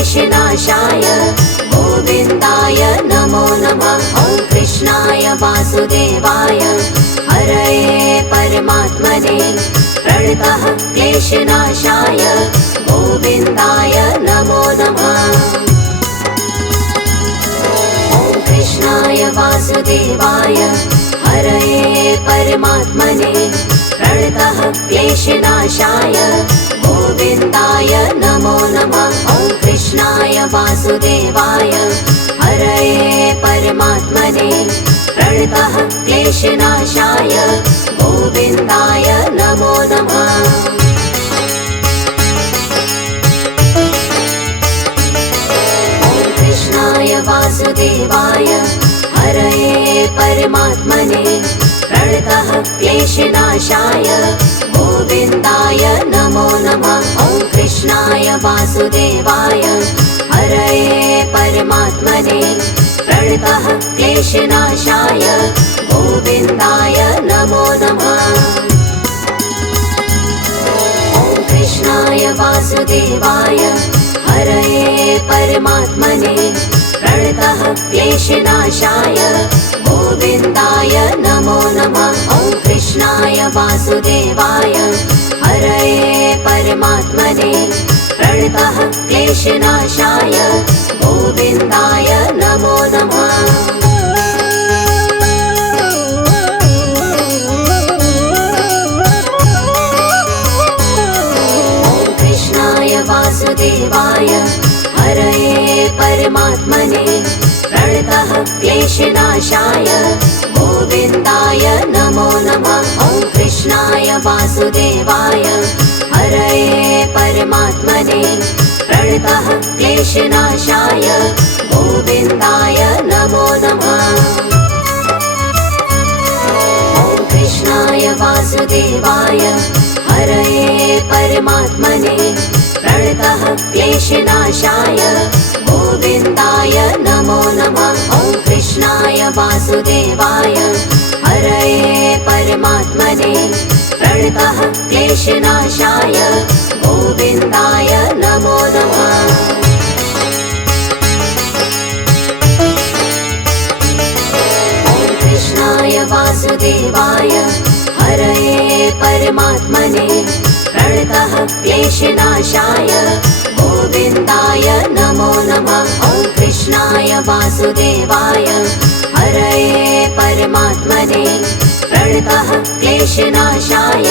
क्लेशनाशाय गोविन्दाय नमो नमः। ॐ कृष्णाय वासुदेवाय हरये परमात्मने प्रणतः क्लेशनाशाय गोविन्दाय नमो नमः। ॐ कृष्णाय वासुदेवाय हरये परमात्मने प्रणतः क्लेशनाशाय गोविन्दाय नमो नमः। ॐ कृष्णाय वासुदेवाय हरये परमात्मने प्रणतः क्लेशनाशाय गोविन्दाय नमो नमः। ॐ कृष्णाय वासुदेवाय हरये परमात्मने प्रणतः क्लेशनाशाय गोविन्दाय नमो नमः। ॐ कृष्णाय वासुदेवाय हरये परमात्मने प्रणतः क्लेशनाशाय गोविन्दाय नमो नमः। ॐ कृष्णाय वासुदेवाय हरये परमात्मने प्रणतः क्लेशनाशाय गोविन्दाय नमो नमः। ॐ कृष्णाय वासुदेवाय हरये परमात्मने प्रणतः क्लेशनाशाय गोविन्दाय नमो नमः। ॐ कृष्णाय वासुदेवाय हरये परमात्मने प्रणतः क्लेशनाशाय गोविन्दाय नमो नमः। ॐ कृष्णाय वासुदेवाय हरये परमात्मने प्रणतः क्लेशनाशाय गोविन्दाय नमो नमः। ॐ कृष्णाय वासुदेवाय हरये परमात्मने प्रणतः क्लेशनाशाय गोविन्दाय नमो नमः। ॐ कृष्णाय वासुदेवाय हरये परमात्मने प्रणतः क्लेशनाशाय गोविन्दाय नमो नमः। ॐ कृष्णाय वासुदेवाय हरये परमात्मने प्रणतः क्लेशनाशाय गोविन्दाय नमो नमः। ॐ कृष्णाय वासुदेवाय हरये परमात्मने प्रणतः क्लेशनाशाय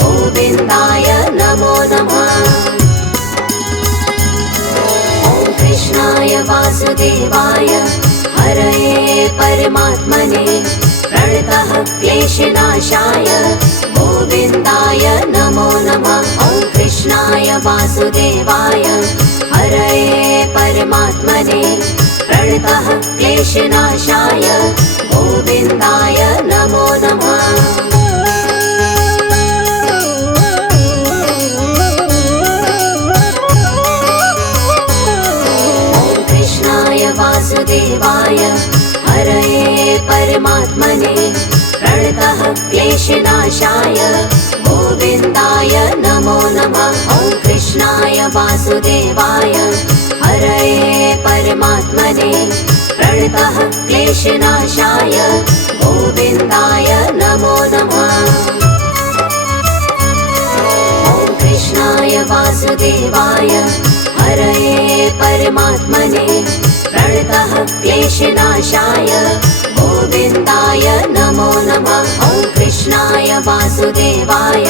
गोविन्दाय नमो नमः। ॐ कृष्णाय वासुदेवाय हरये परमात्मने प्रणतः क्लेशनाशाय गोविन्दाय नमो नमः। ॐ कृष्णाय वासुदेवाय हरये परमात्मने प्रणतः क्लेशनाशाय गोविन्दाय नमो नमः। ॐ कृष्णाय वासुदेवाय हरये परमात्मने प्रणतः क्लेशनाशाय गोविन्दाय नमो नमः। ॐ कृष्णाय वासुदेवाय हरये परमात्मने प्रणतः क्लेशनाशाय गोविन्दाय नमो नमः। ॐ कृष्णाय वासुदेवाय हरये परमात्मने प्रणतः क्लेशनाशाय गोविन्दाय नमो नमः। ॐ कृष्णाय वासुदेवाय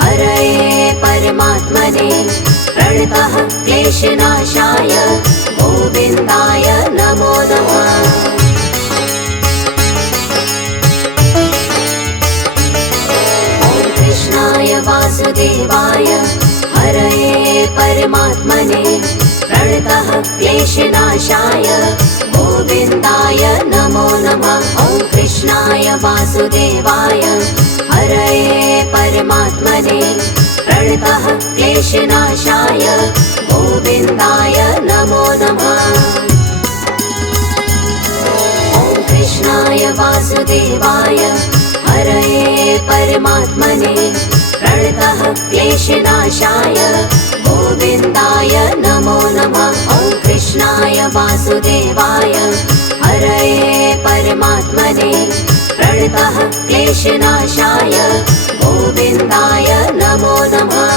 हरये परमात्मने प्रणतः क्लेशनाशाय गोविन्दाय नमो नमः। ॐ कृष्णाय वासुदेवाय हरये परमात्मने प्रणतः क्लेशनाशाय गोविन्दाय नमो नमः। ॐ कृष्णाय वासुदेवाय हरये परमात्मने प्रणतः क्लेशनाशाय गोविन्दाय नमो नमः। ॐ कृष्णाय वासुदेवाय हरये परमात्मने प्रणतः क्लेशनाशाय गोविन्दाय नमो नमः। वासुदेवाय हरये परमात्मने प्रणतः क्लेशनाशाय गोविन्दाय नमो नमः।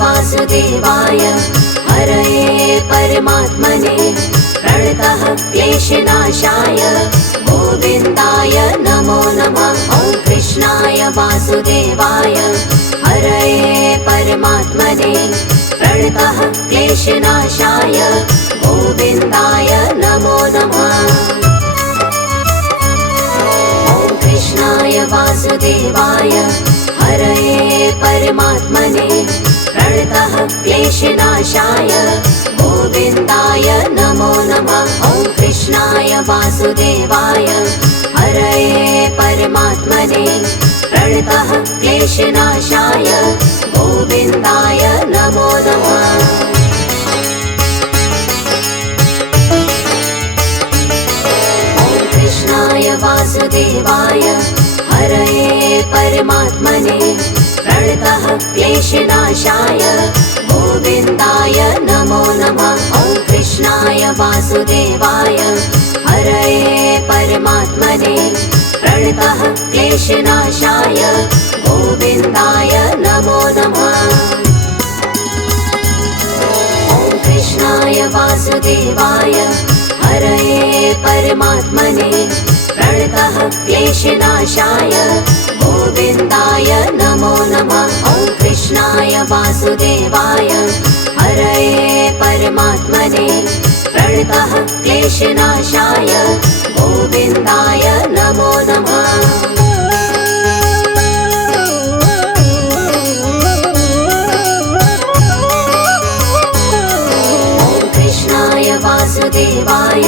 वासुदेवाय हरये परमात्मने प्रणतः क्लेशनाशाय गोविन्दाय नमो नमः। ॐ कृष्णाय वासुदेवाय हरये परमात्मने प्रणतः क्लेशनाशाय गोविन्दाय नमो नमः। ॐ कृष्णाय वासुदेवाय हरये परमात्मने प्रणतः क्लेशनाशाय गोविन्दाय नमो नमः। ॐ कृष्णाय वासुदेवाय हरये परमात्मने प्रणतः क्लेशनाशाय गोविन्दाय नमो नमः। ॐ कृष्णाय वासुदेवाय हरये परमात्मने प्रणतः क्लेशनाशाय गोविन्दाय नमो नमः। ॐ कृष्णाय वासुदेवाय हरये परमात्मने प्रणतः क्लेशनाशाय गोविन्दाय नमो नमः। ॐ कृष्णाय वासुदेवाय हरये परमात्मने प्रणतः क्लेशनाशाय गोविन्दाय नमो नमः। ॐ कृष्णाय वासुदेवाय हरये परमात्मने प्रणतः क्लेशनाशाय गोविन्दाय नमो नमः। ॐ कृष्णाय वासुदेवाय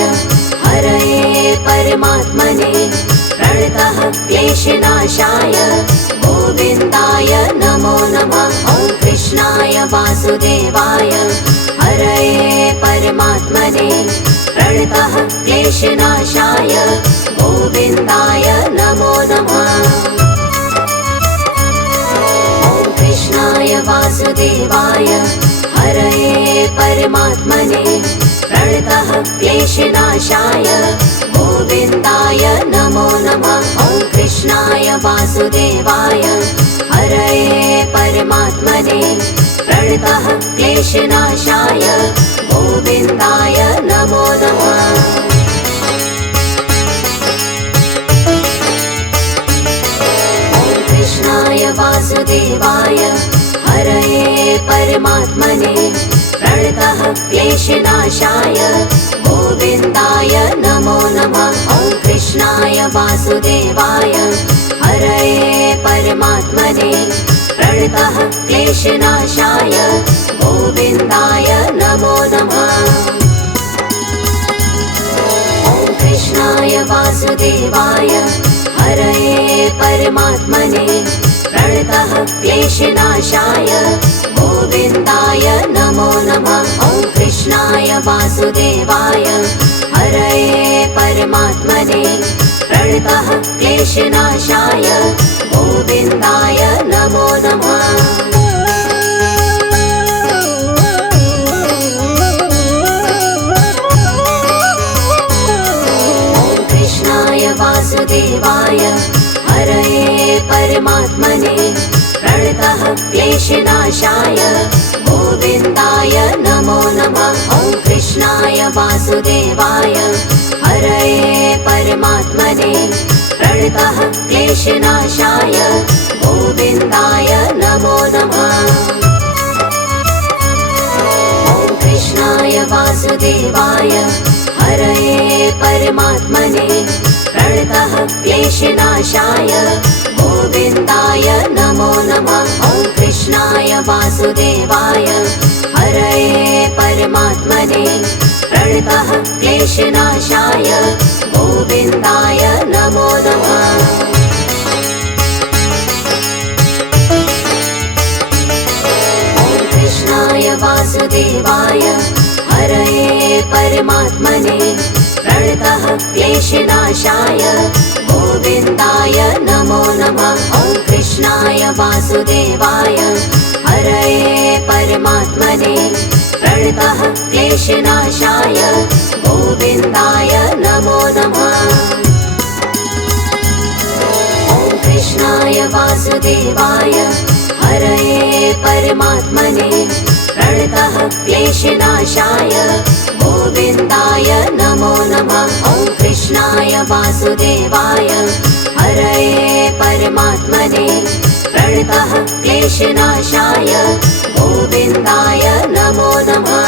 हरये परमात्मने प्रणतः क्लेशनाशाय गोविन्दाय नमो नमः। ॐ कृष्णाय वासुदेवाय हरये परमात्मने प्रणतः क्लेशनाशाय गोविन्दाय नमो नमः। ॐ कृष्णाय वासुदेवाय हरये परमात्मने प्रणतः क्लेशनाशाय गोविन्दाय नमो नमः। ॐ कृष्णाय वासुदेवाय हरये परमात्मने प्रणतः क्लेशनाशाय गोविन्दाय नमो नमः। ॐ कृष्णाय वासुदेवाय हरये परमात्मने प्रणतः क्लेशनाशाय गोविन्दाय नमो नमः। ॐ कृष्णाय वासुदेवाय हरये परमात्मने प्रणतः क्लेशनाशाय गोविन्दाय नमो नमः। ॐ कृष्णाय वासुदेवाय हरये परमात्मने प्रणतः क्लेशनाशाय गोविन्दाय नमो नमः। ॐ कृष्णाय वासुदेवाय हरये परमात्मने प्रणतः क्लेशनाशाय गोविन्दाय नमो नमः। ॐ कृष्णाय वासुदेवाय हरये परमात्मने प्रणतः क्लेशनाशाय गोविन्दाय नमो नमः। ॐ कृष्णाय वासुदेवाय हरये परमात्मने प्रणतः क्लेशनाशाय गोविन्दाय नमो नमः। ॐ कृष्णाय वासुदेवाय हरये परमात्मने प्रणतः क्लेशनाशाय गोविन्दाय नमो नमः। ॐ कृष्णाय वासुदेवाय हरये परमात्मने प्रणतः क्लेशनाशाय गोविन्दाय नमो नमः। ॐ कृष्णाय वासुदेवाय हरये परमात्मने प्रणतः क्लेशनाशाय गोविन्दाय नमो नमः। वासुदेवाय हरये परमात्मने प्रणतः क्लेशनाशाय गोविन्दाय नमो नमः। ॐ कृष्णाय वासुदेवाय हरये परमात्मने प्रणतः क्लेशनाशाय गोविन्दाय नमो नमः। ॐ कृष्णाय वासुदेवाय हरये परमात्मने प्रणतः क्लेशनाशाय गोविन्दाय नमो नमः।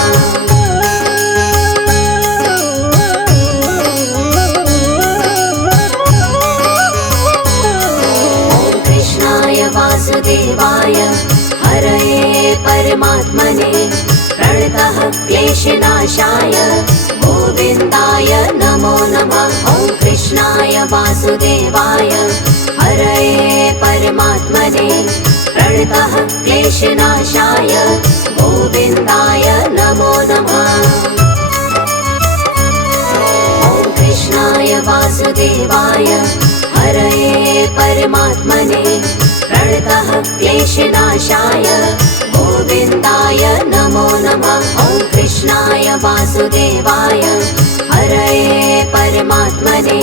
ॐ कृष्णाय वासुदेवाय हरये परमात्मने प्रणतः क्लेशनाशाय गोविन्दाय नमो नमः। ॐ कृष्णाय वासुदेवाय हरये परमात्मने प्रणतः क्लेशनाशाय गोविन्दाय नमो नमः। ॐ कृष्णाय वासुदेवाय हरये परमात्मने प्रणतः क्लेशनाशाय गोविन्दाय नमो नमः। ॐ कृष्णाय वासुदेवाय हरये परमात्मने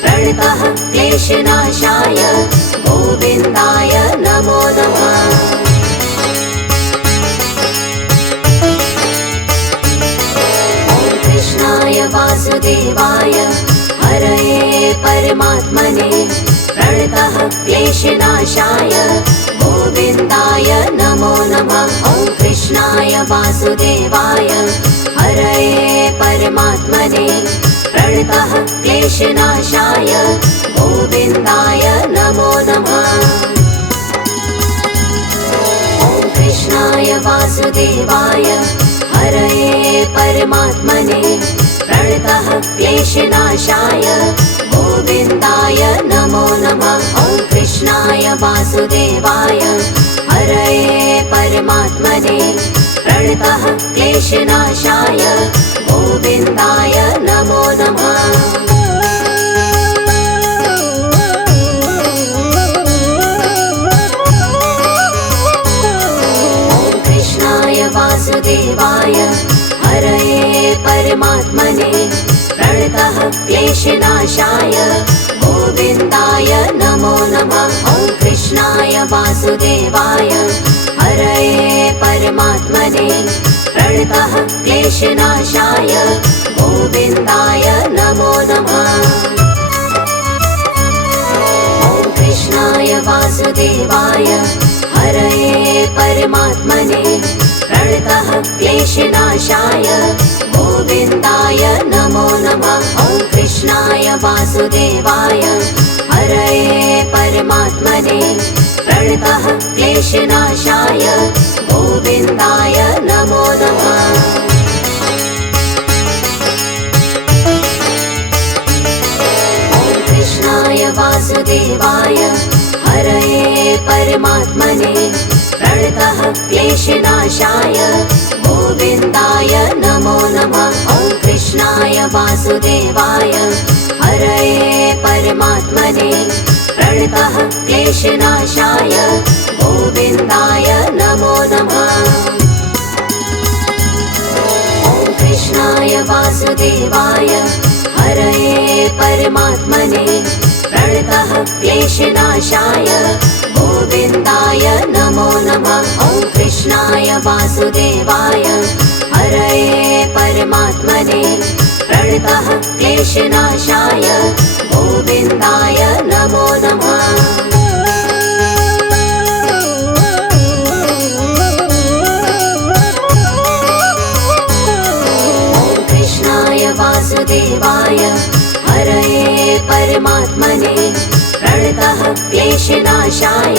प्रणतः क्लेशनाशाय गोविन्दाय नमो नमः। ॐ कृष्णाय वासुदेवाय हरये परमात्मने प्रणतः क्लेशनाशाय गोविन्दाय नमो नमः। ॐ कृष्णाय वासुदेवाय हरये परमात्मने प्रणतः क्लेशनाशाय गोविन्दाय नमो नमः। ॐ कृष्णाय वासुदेवाय हरये परमात्मने प्रणतः क्लेशनाशाय गोविन्दाय नमो नमः। ॐ कृष्णाय वासुदेवाय हरये परमात्मने प्रणतः क्लेशनाशाय गोविन्दाय नमो नमः। ॐ कृष्णाय वासुदेवाय हरये परमात्मने प्रणतः क्लेशनाशाय गोविन्दाय नमो नमः। ॐ कृष्णाय वासुदेवाय हरये परमात्मने प्रणतः क्लेशनाशाय गोविन्दाय नमो नमः। ॐ कृष्णाय वासुदेवाय हरये परमात्मने प्रणतः क्लेशनाशाय गोविन्दाय नमो नमः। ॐ कृष्णाय वासुदेवाय हरये परमात्मने प्रणतः क्लेशनाशाय गोविन्दाय नमो नमः। ॐ कृष्णाय वासुदेवाय हरये परमात्मने प्रणतः क्लेशनाशाय गोविन्दाय नमो नमः। ॐ कृष्णाय वासुदेवाय हरये परमात्मने प्रणतः क्लेशनाशाय गोविन्दाय नमो नमः। ॐ कृष्णाय वासुदेवाय हरये परमात्मने प्रणतः क्लेशनाशाय गोविन्दाय नमो नमः। ॐ कृष्णाय वासुदेवाय हरये परमात्मने प्रणतः क्लेशनाशाय गोविन्दाय नमो नमः। ॐ कृष्णाय वासुदेवाय हरये परमात्मने प्रणतः क्लेशनाशाय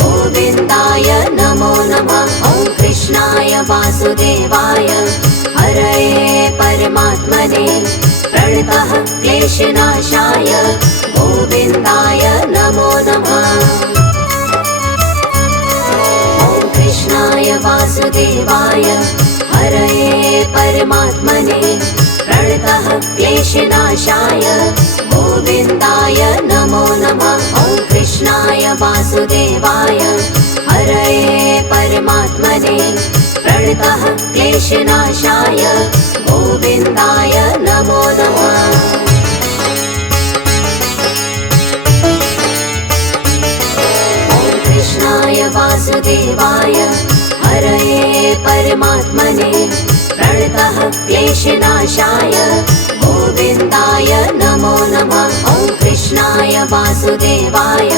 गोविन्दाय नमो नमः। ॐ कृष्णाय वासुदेवाय हरये परमात्मने प्रणतः क्लेशनाशाय गोविन्दाय नमो नमः। ॐ कृष्णाय वासुदेवाय हरये परमात्मने प्रणतः क्लेशनाशाय गोविन्दाय नमो नमः। ॐ कृष्णाय वासुदेवाय क्लेशनाशाय गोविन्दाय नमो नमः। कृष्णाय वासुदेवाय हरये परमात्मने प्रणतः क्लेशनाशाय गोविन्दाय नमो नमः। ॐ कृष्णाय वासुदेवाय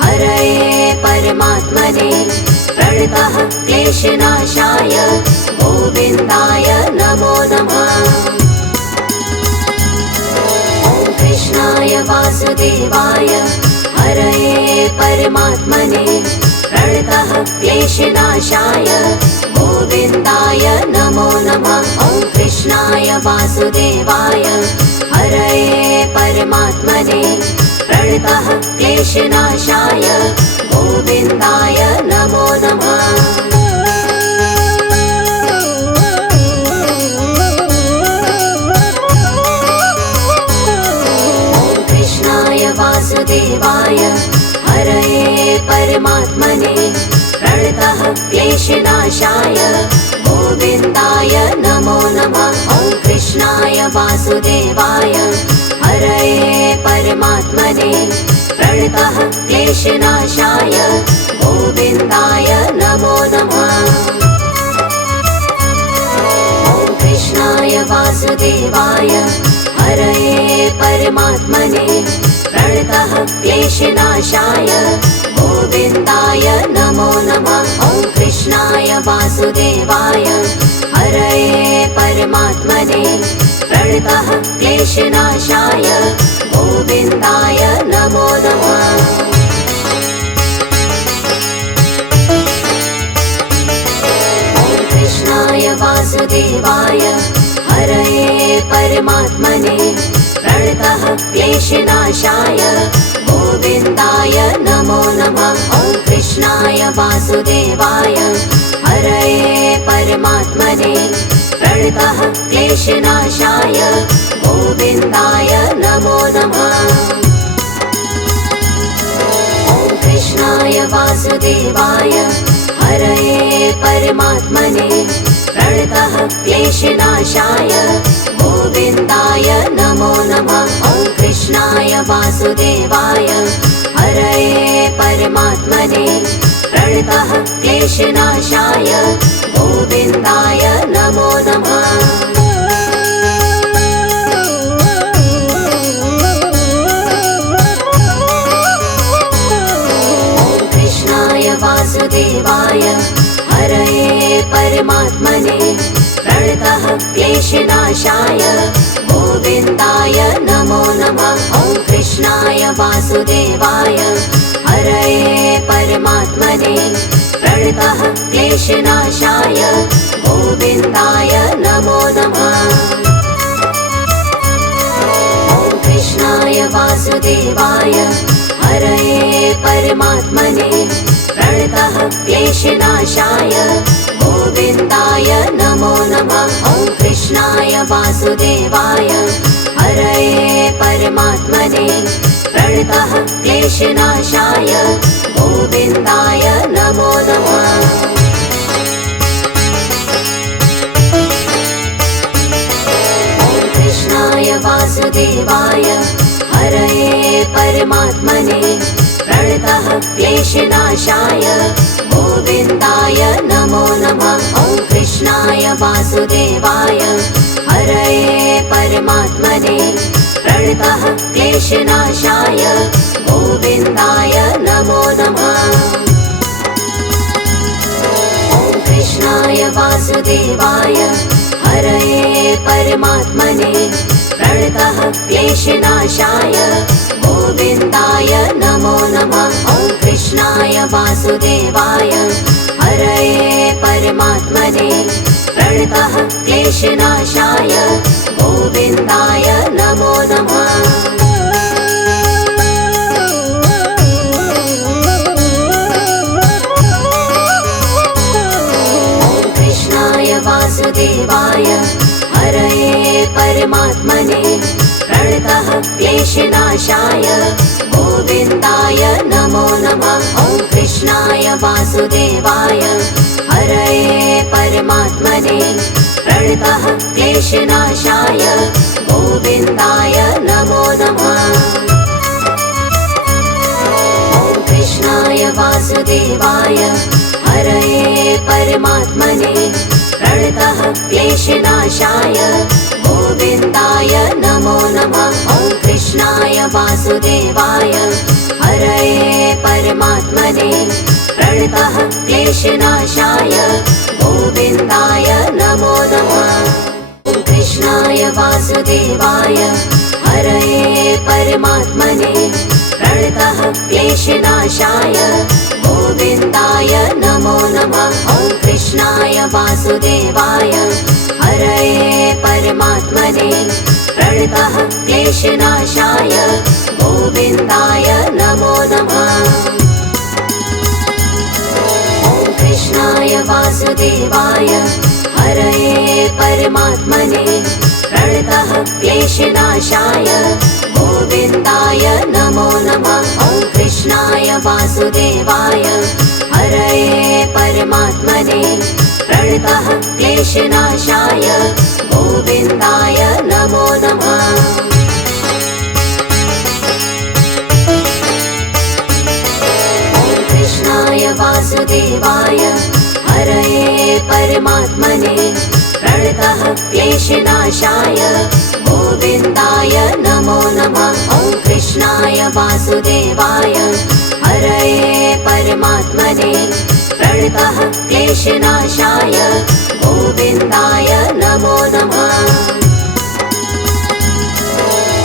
हरये परमात्मने प्रणतः क्लेशनाशाय गोविन्दाय नमो नमः। ॐ कृष्णाय वासुदेवाय हरये परमात्मने प्रणतः क्लेशनाशाय गोविन्दाय नमो नमः। ॐ कृष्णाय वासुदेवाय हरये परमात्मने प्रणतः क्लेशनाशाय गोविन्दाय नमो नमः। वासुदेवाय हरये परमात्मने प्रणतः क्लेशनाशाय गोविन्दाय नमो नमः। ॐ कृष्णाय वासुदेवाय हरये परमात्मने प्रणतः क्लेशनाशाय गोविन्दाय नमो नमः। ॐ कृष्णाय वासुदेवाय हरये परमात्मने प्रणतः क्लेशनाशाय गोविन्दाय नमो नमः। ॐ कृष्णाय वासुदेवाय हरये परमात्मने प्रणतः क्लेशनाशाय गोविन्दाय नमो नमः। ॐ कृष्णाय वासुदेवाय हरये परमात्मने प्रणतः क्लेशनाशाय गोविन्दाय नमो नमः। ॐ कृष्णाय वासुदेवाय हरये परमात्मने प्रणतः क्लेशनाशाय गोविन्दाय नमो नमः। ॐ कृष्णाय वासुदेवाय हरये परमात्मने प्रणतः क्लेशनाशाय गोविन्दाय नमो नमः। ॐ कृष्णाय वासुदेवाय हरये परमात्मने प्रणतः क्लेशनाशाय गोविन्दाय नमो नमः। ॐ कृष्णाय वासुदेवाय हरये परमात्मने प्रणतः क्लेशनाशाय गोविन्दाय नमो नमः। ॐ कृष्णाय वासुदेवाय हरये परमात्मने प्रणतः क्लेशनाशाय गोविन्दाय नमो नमः। ॐ कृष्णाय वासुदेवाय हरये परमात्मने प्रणतः क्लेशनाशाय गोविन्दाय नमो नमः। ॐ कृष्णाय वासुदेवाय हरये परमात्मने प्रणतः क्लेशनाशाय गोविन्दाय नमो नमः। ॐ कृष्णाय वासुदेवाय हरये परमात्मने प्रणतः क्लेशनाशाय गोविन्दाय नमो नमः। ॐ कृष्णाय वासुदेवाय हरये परमात्मने प्रणतः क्लेशनाशाय गोविन्दाय नमो नमः। ॐ कृष्णाय वासुदेवाय हरये परमात्मने प्रणतः क्लेशनाशाय गोविन्दाय नमो नमः। ॐ कृष्णाय वासुदेवाय हरये परमात्मने प्रणतः क्लेशनाशाय गोविन्दाय नमो नमः। वासुदेवाय हरये परमात्मने प्रणतः क्लेशनाशाय गोविन्दाय नमो नमः। ॐ कृष्णाय वासुदेवाय हरये परमात्मने प्रणतः क्लेशनाशाय गोविन्दाय नमो नमः। ॐ कृष्णाय वासुदेवाय हरये परमात्मने प्रणतः क्लेशनाशाय गोविन्दाय नमो नमः। ॐ कृष्णाय वासुदेवाय हरये परमात्मने प्रणतः क्लेशनाशाय गोविन्दाय नमो नमः। ॐ कृष्णाय वासुदेवाय हरये परमात्मने प्रणतः क्लेशनाशाय गोविन्दाय नमो नमः। ॐ कृष्णाय वासुदेवाय हरये परमात्मने प्रणतः क्लेशनाशाय गोविन्दाय नमो नमः। ॐ कृष्णाय वासुदेवाय हरये परमात्मने प्रणतः क्लेशनाशाय गोविन्दाय नमो नमः। ॐ कृष्णाय वासुदेवाय हरये परमात्मने प्रणतः क्लेशनाशाय गोविन्दाय नमो नमः। ॐ कृष्णाय वासुदेवाय हरये परमात्मने प्रणतः क्लेशनाशाय गोविन्दाय नमो नमः। ॐ कृष्णाय वासुदेवाय हरये परमात्मने प्रणतः क्लेशनाशाय गोविन्दाय नमो नमः।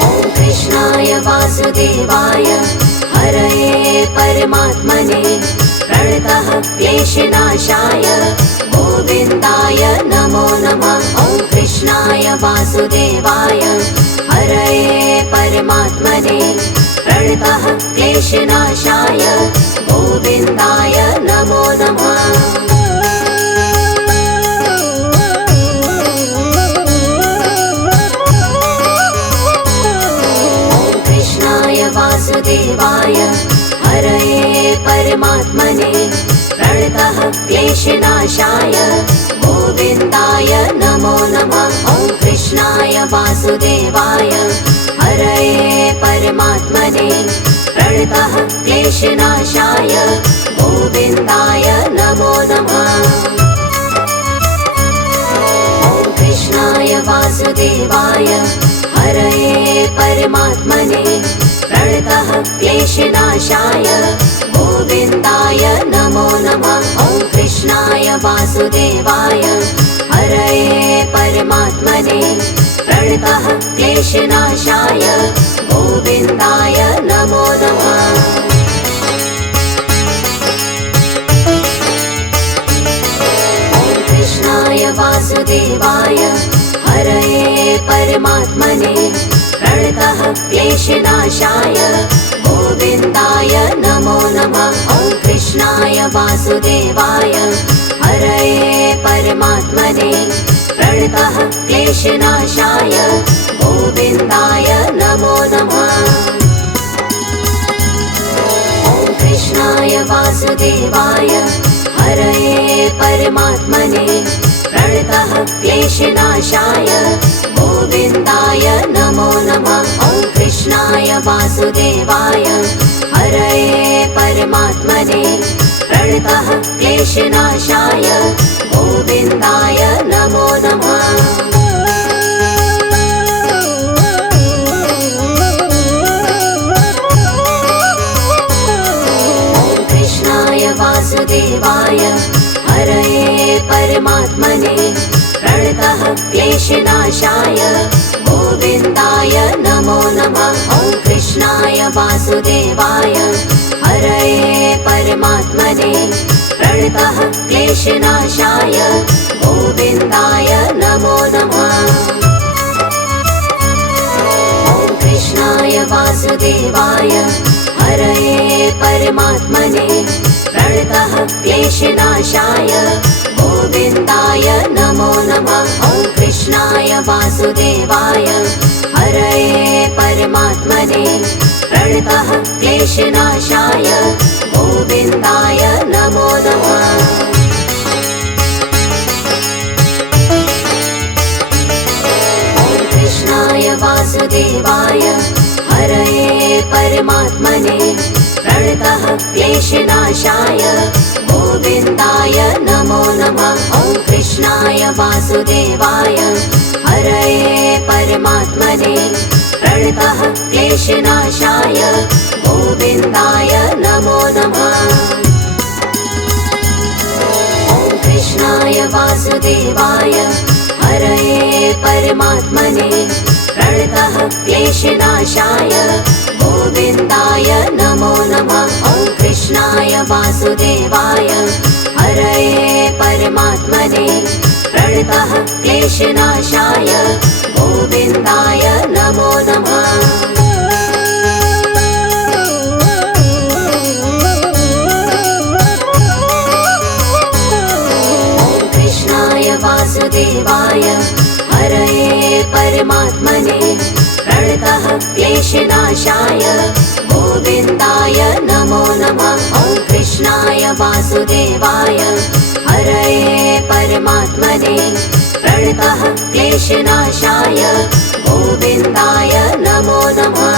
ॐ कृष्णाय वासुदेवाय हरये परमात्मने प्रणतः क्लेशनाशाय गोविन्दाय नमो नमः। ॐ कृष्णाय वासुदेवाय हरये परमात्मने प्रणतः क्लेशनाशाय गोविन्दाय नमो नमः। ॐ कृष्णाय वासुदेवाय हरये परमात्मने प्रणतः क्लेशनाशाय गोविन्दाय नमो नमः। ॐ कृष्णाय वासुदेवाय हरये परमात्मने प्रणतः क्लेशनाशाय गोविन्दाय नमो नमः। ॐ कृष्णाय वासुदेवाय हरये परमात्मने प्रणतः क्लेशनाशाय गोविन्दाय नमो नमः। ॐ कृष्णाय वासुदेवाय हरये परमात्मने प्रणतः क्लेशनाशाय गोविन्दाय नमो नमः। ॐ कृष्णाय वासुदेवाय हरये परमात्मने प्रणतः क्लेशनाशाय गोविन्दाय नमो नमः। ॐ कृष्णाय वासुदेवाय हरये परमात्मने प्रणतः क्लेशनाशाय गोविन्दाय नमो नमः। ॐ कृष्णाय वासुदेवाय हरये परमात्मने प्रणतः क्लेशनाशाय गोविन्दाय नमो नमः। ॐ कृष्णाय वासुदेवाय हरये परमात्मने प्रणतः क्लेशनाशाय गोविन्दाय नमो नमः। ॐ कृष्णाय वासुदेवाय हरये परमात्मने प्रणतः क्लेशनाशाय गोविन्दाय नमो नमः। ॐ कृष्णाय वासुदेवाय हरये परमात्मने प्रणतः क्लेशनाशाय गोविन्दाय नमो नमः। ॐ कृष्णाय वासुदेवाय हरये परमात्मने प्रणतः क्लेशनाशाय गोविन्दाय नमो नमः। ॐ कृष्णाय वासुदेवाय हरये परमात्मने प्रणतः क्लेशनाशाय गोविन्दाय नमो नमः। वासुदेवाय हरये परमात्मने प्रणतः क्लेशनाशाय गोविन्दाय नमो नमः। ॐ कृष्णाय वासुदेवाय हरये परमात्मने प्रणतः क्लेशनाशाय गोविन्दाय नमो नमः। ॐ कृष्णाय वासुदेवाय हरये परमात्मने प्रणतः क्लेशनाशाय गोविन्दाय नमो नमः। ॐ कृष्णाय वासुदेवाय हरये परमात्मने प्रणतः क्लेशनाशाय गोविन्दाय नमो नमः। वासुदेवाय हरये परमात्मने प्रणतः क्लेशनाशाय गोविन्दाय नमो नमः। ॐ कृष्णाय वासुदेवाय हरये परमात्मने प्रणतः क्लेशनाशाय गोविन्दाय नमो नमः।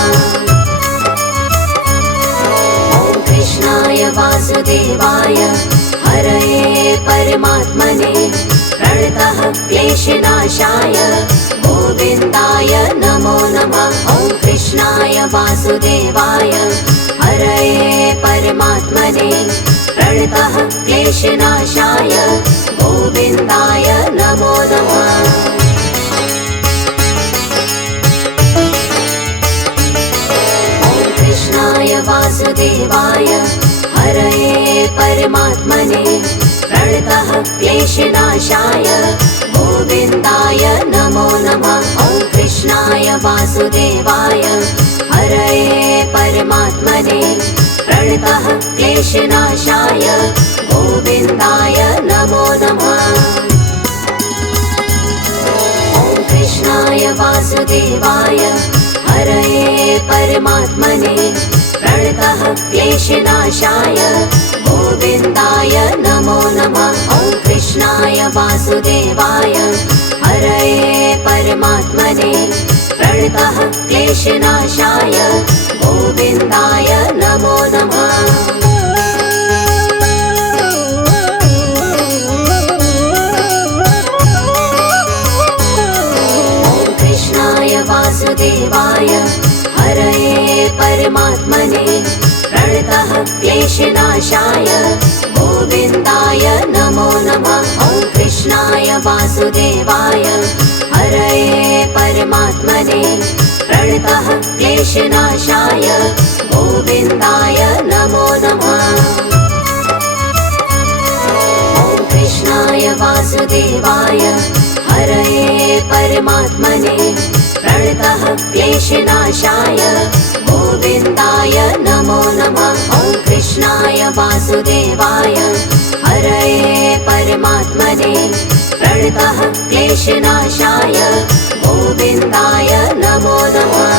ॐ कृष्णाय वासुदेवाय हरये परमात्मने प्रणतः क्लेशनाशाय गोविन्दाय नमो नमः। ॐ कृष्णाय वासुदेवाय हरये परमात्मने प्रणतः क्लेशनाशाय गोविन्दाय नमो नमः। ॐ कृष्णाय वासुदेवाय हरये परमात्मने प्रणतः क्लेशनाशाय गोविन्दाय नमो नमः। ॐ कृष्णाय वासुदेवाय हरये परमात्मने प्रणतः क्लेशनाशाय गोविन्दाय नमो नमः। ॐ कृष्णाय वासुदेवाय हरये परमात्मने प्रणतः क्लेशनाशाय गोविन्दाय नमो नमः। ॐ कृष्णाय वासुदेवाय हरये परमात्मने प्रणतः क्लेशनाशाय गोविन्दाय नमो नमः। ॐ कृष्णाय वासुदेवाय हरये परमात्मने प्रणतः क्लेशनाशाय गोविन्दाय नमो नमः। ॐ कृष्णाय वासुदेवाय हरये परमात्मने प्रणतः क्लेशनाशाय गोविन्दाय नमो नमः। ॐ कृष्णाय वासुदेवाय हरये परमात्मने प्रणतः क्लेशनाशाय गोविन्दाय नमो नमः। ॐ कृष्णाय वासुदेवाय हरये परमात्मने प्रणतः क्लेशनाशाय गोविन्दाय नमो नमः।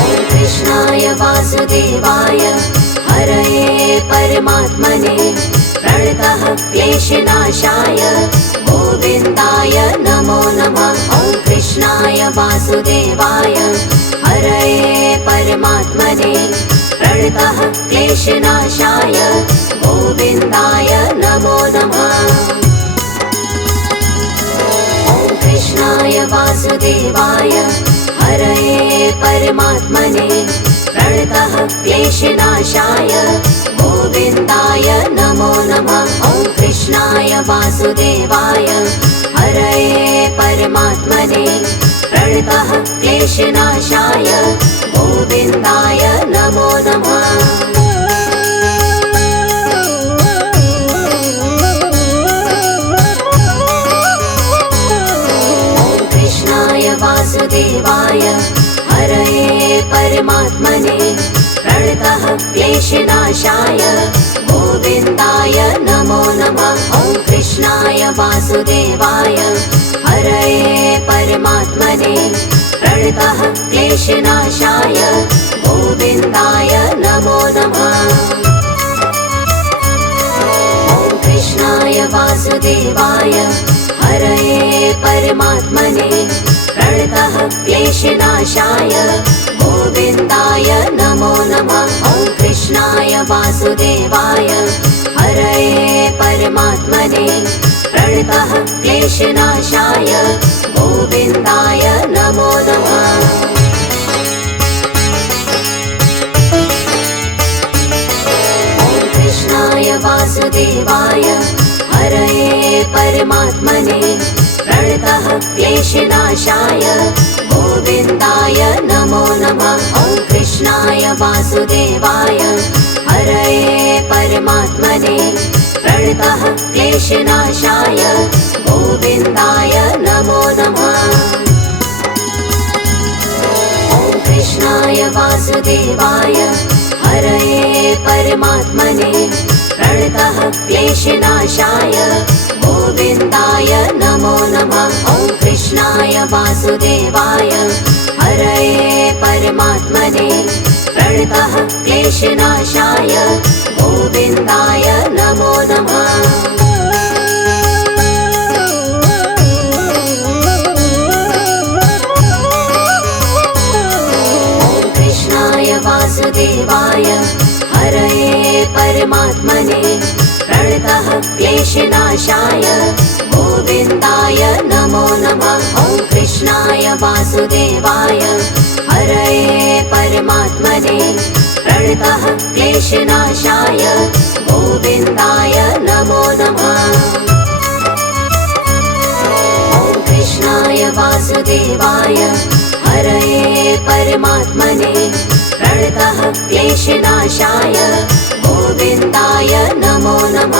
ॐ कृष्णाय वासुदेवाय हरये परमात्मने प्रणतः क्लेशनाशाय गोविन्दाय नमो नमः। ॐ कृष्णाय वासुदेवाय हरये परमात्मने प्रणतः क्लेशनाशाय गोविन्दाय नमो नमः। ॐ कृष्णाय वासुदेवाय हरये परमात्मने प्रणतः क्लेशनाशाय गोविन्दाय नमो नमः। ॐ कृष्णाय वासुदेवाय हरये परमात्मने प्रणतः क्लेशनाशाय गोविन्दाय नमो नमः। ॐ कृष्णाय वासुदेवाय हरये परमात्मने प्रणतः क्लेशनाशाय गोविन्दाय नमो नमः। ॐ कृष्णाय वासुदेवाय हरये परमात्मने प्रणतः क्लेशनाशाय गोविन्दाय नमो नमः। ॐ कृष्णाय वासुदेवाय हरये परमात्मने प्रणतः क्लेशनाशाय गोविन्दाय नमो नमः। ॐ कृष्णाय वासुदेवाय हरये परमात्मने प्रणतः क्लेशनाशाय गोविन्दाय नमो नमः। कृष्णाय वासुदेवाय हरये परमात्मने प्रणतः क्लेशनाशाय गोविन्दाय नमो नमः। ॐ कृष्णाय वासुदेवाय हरये परमात्मने प्रणतः क्लेशनाशाय गोविन्दाय नमो नमः। ॐ कृष्णाय वासुदेवाय हरये परमात्मने प्रणतः क्लेशनाशाय गोविन्दाय नमो नमः। ॐ कृष्णाय वासुदेवाय हरये परमात्मने प्रणतः क्लेशनाशाय गोविन्दाय नमो नमः। वासुदेवाय हरये परमात्मने प्रणतः क्लेशनाशाय गोविन्दाय नमो नमः। ॐ कृष्णाय वासुदेवाय हरये परमात्मने प्रणतः क्लेशनाशाय गोविन्दाय नमो नमः। ॐ कृष्णाय वासुदेवाय हरये परमात्मने प्रणतः क्लेशनाशाय गोविन्दाय नमो नमः।